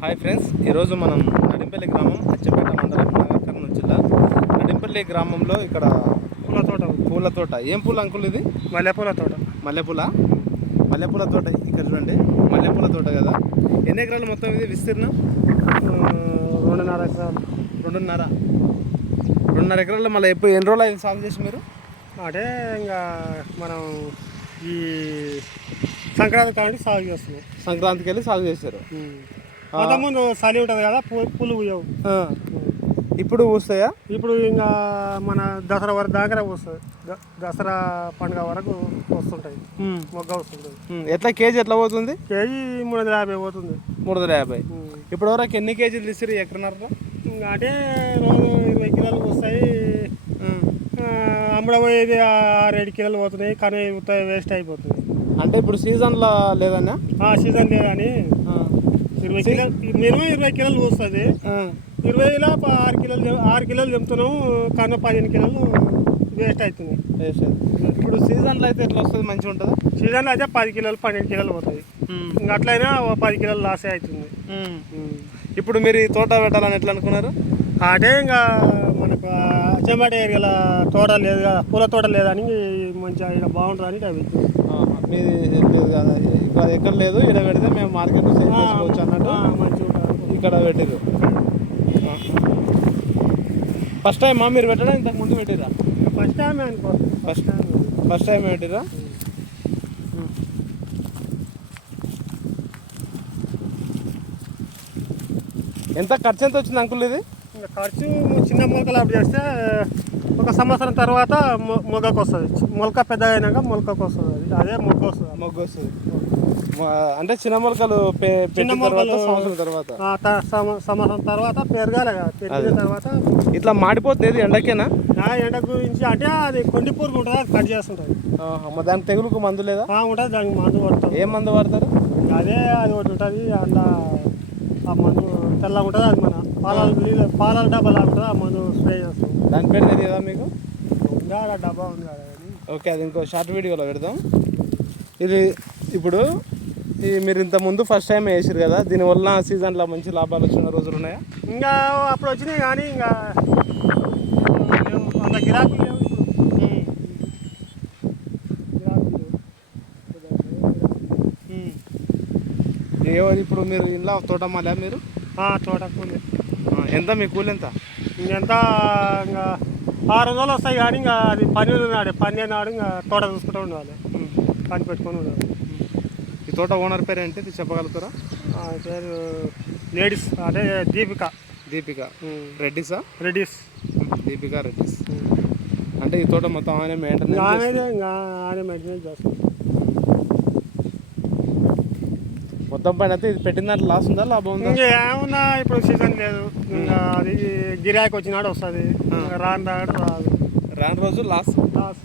Hi friends ఈరోజు మనం నడింపల్లి గ్రామం అచ్చపేట మండలం కర్నూలు జిల్లా. నడింపల్లి గ్రామంలో ఇక్కడ పూల తోట పూల తోట. ఏం పూల అంకుల్ ఇది? మల్లెపూల తోట. మల్లెపూల? మల్లెపూల తోట ఇక్కడ చూడండి. మల్లెపూల తోట కదా. ఎన్ని ఎకరాలు మొత్తం ఇది విస్తీర్ణం? రెండున్నర ఎకరాలు. రెండున్నర. రెండున్నర ఎకరాల్లో మళ్ళీ ఎప్పుడు ఎన్ని రోజులు అయింది సాగు చేసి మీరు? అంటే ఇంకా మనం ఈ సంక్రాంతి కాబట్టి సాగు చేస్తున్నాం. సంక్రాంతికి వెళ్ళి సాగు చేశారు. అంతకుముందు చలి ఉంటుంది కదా పు- పులు పూయవు. ఇప్పుడు పూస్తాయా? ఇప్పుడు ఇంకా మన దసరా వరకు దాకా వస్తుంది దసరా పండుగ వరకు వస్తుంటాయి మొగ్గ వస్తుంటుంది ఎట్లా కేజీ ఎట్లా పోతుంది? కేజీ మూడు వందల యాభై పోతుంది. మూడు వందల యాభై. ఇప్పుడు వరకు ఎన్ని కేజీలు తీసిరు ఎక్కడన్నారా ఇంకా అంటే రోజు ఇరవై కిలోలు వస్తాయి ఆ, అమ్మడపోయేది ఆరు ఏడు కిలోలు పోతున్నాయి. కానీ వేస్ట్ అయిపోతుంది. అంటే ఇప్పుడు సీజన్లో లేదన్నా? ఆ సీజన్ లేదని. ఇరవై కిలోలు మినిమం ఇరవై కిలోలు వస్తుంది ఇరవైలో ఆరు కిలోలు ఆరు కిలోలు తెంపుతున్నాము కానీ పదిహేను కిలోలు వేస్ట్ అవుతుంది. ఇప్పుడు సీజన్లో అయితే ఎట్లా వస్తుంది? మంచిగా ఉంటుందా? సీజన్లో అయితే పది కిలోలు పన్నెండు కిలోలు పోతాయి. ఇంకా అట్లయినా పది కిలోలు లాసే అవుతుంది. ఇప్పుడు మీరు ఈ తోట పెట్టాలని ఎట్లా అనుకున్నారు? అంటే ఇంకా మనకు చెంబట ఏరియాల తోట లేదు కదా పూల తోట లేదని మంచిగా ఇక్కడ బాగుంటుందని అవి మీది లేదు కదా ఇక్కడ ఎక్కడ లేదు ఇక్కడ పెడితే మేము మార్కెట్ సేల్ చేసుకోవచ్చు అన్నట్టు ఇక్కడ పెట్టిరు ఫస్ట్ టైం మా మీరు పెట్టడం? ఇంతకు ముందు పెట్టిరా ఫస్ట్ టైం అనుకో ఫస్ట్ ఫస్ట్ టైం పెట్టిరా ఎంత ఖర్చు ఎంత వచ్చింది అంకుల్ ఇది? ఇంకా ఖర్చు చిన్న మొలకలు అప్పుడు చేస్తే ఒక సంవత్సరం తర్వాత మొగ్గకు వస్తుంది. మొలక పెద్ద అయినాక మొలకకు వస్తుంది. అది అదే మొగ్గ వస్తుంది. మొగ్గు వస్తుంది. అంటే చిన్న మొలకలు చిన్న మొలకలు- సంవత్సరం తర్వాత. సంవత్సరం తర్వాత పెరగాలి పెరిగిన తర్వాత ఇట్లా మాడిపోతుంది ఎండకేనా? ఎండ గురించి అంటే అది కొండి పురుగు ఉంటుంది? అది కట్ చేస్తుంటుంది. దానికి తెగులుకు మందు లేదా? ఉంటుంది. దానికి మందు కొడుతుంది ఏం మందు వాడతారు? అదే అది ఒకటి ఉంటుంది. అందులో ఆ మందు తెల్లగా ఉంటుంది? అది మన పాల నీళ్ళ పాల డబ్బా ఉంటుంది? ఆ మందు స్ప్రే చేస్తాం. దాని పేరు తెలియదు కదా మీకు? ఇంకా డబ్బా ఉంది కదా ఓకే అది ఇంకో షార్ట్ వీడియోలో పెడదాం. ఇది ఇప్పుడు ఈ మీరు ఇంత ముందు ఫస్ట్ టైం వేసారు కదా దీనివల్ల సీజన్లో మంచి లాభాలు వచ్చిన రోజులు ఉన్నాయా? ఇంకా అప్పుడు వచ్చినాయి కానీ ఇంకా. అంత గిరాకులు లేవు ఇప్పుడు. మీరు ఇంట్లో తోట మాలా మీరు? తోట కూలి. ఎంత మీ కూలి ఎంత? ఇంకెంత ఇంకా ఆరు వందలు వస్తాయి కానీ ఇంకా అది పని నాడు పని నాడు ఇంకా తోట చూసుకుంటూ ఉండాలి. పని పెట్టుకొని ఉండాలి. ఈ తోట ఓనర్ పేరు ఏంటి? ఇది చెప్పగలుగుతారా? పేరు లేడీస్ అంటే దీపిక. దీపిక. రెడ్డిసా? రెడ్డిస్. దీపిక రెడ్డిస్. అంటే ఈ తోట మొత్తం ఆయన మెయింటెనెన్స్ ఆయన మెయింటెనెన్స్ చేస్తుంది. మొత్తం పైన అయితే ఇది పెట్టిన దాంట్లో లాస్ ఉందా? లాభం ఉందా? ఏమున్నా ఇప్పుడు సీజన్ లేదు. అది గిరాకీ వచ్చినాడు వస్తుంది. రాని రాడు రాదు. రాని రోజు లాస్ లాస్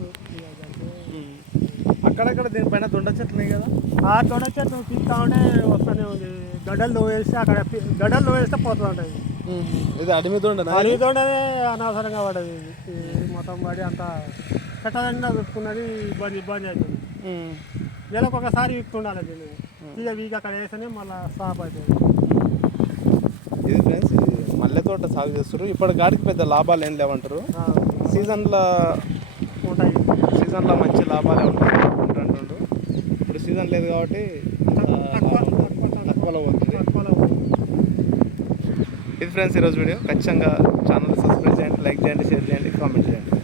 అక్కడక్కడ దీనిపైన దొండ చెట్లు ఉన్నాయి కదా? ఆ తోట చెట్టు తీస్తా ఉంటే వస్తూనే ఉంది. గడ్డలు దోవేస్తే అక్కడ గడ్డలు దోవేస్తే పోతూ ఉంటుంది ఇది అడిమి దొండనా అది తోటనే అనవసరంగా పడదు మొత్తం పడి అంతా పెట్టదంగా పెట్టుకున్నది ఇబ్బంది ఇబ్బంది అవుతుంది. నెలకు ఒకసారి వీక్తుండాలి దీన్ని. ఇక వీక్ అక్కడ వేస్తేనే మళ్ళీ స్టాప్ అవుతుంది ఇది ఫ్రెండ్స్ మల్లె తోట సాగు చేస్తారు ఇప్పటి గాడికి పెద్ద లాభాలు ఏం లేవంటారు. సీజన్లో ఉంటాయి. సీజన్లో మంచి లాభాలే ఉంటాయి అంటుండ్రు. ఇప్పుడు సీజన్ లేదు కాబట్టి తక్కువలో పోతుంది. ఇది ఫ్రెండ్స్ ఈరోజు వీడియో. ఖచ్చితంగా ఛానల్ సబ్స్క్రైబ్ చేయండి లైక్ చేయండి షేర్ చేయండి కామెంట్ చేయండి.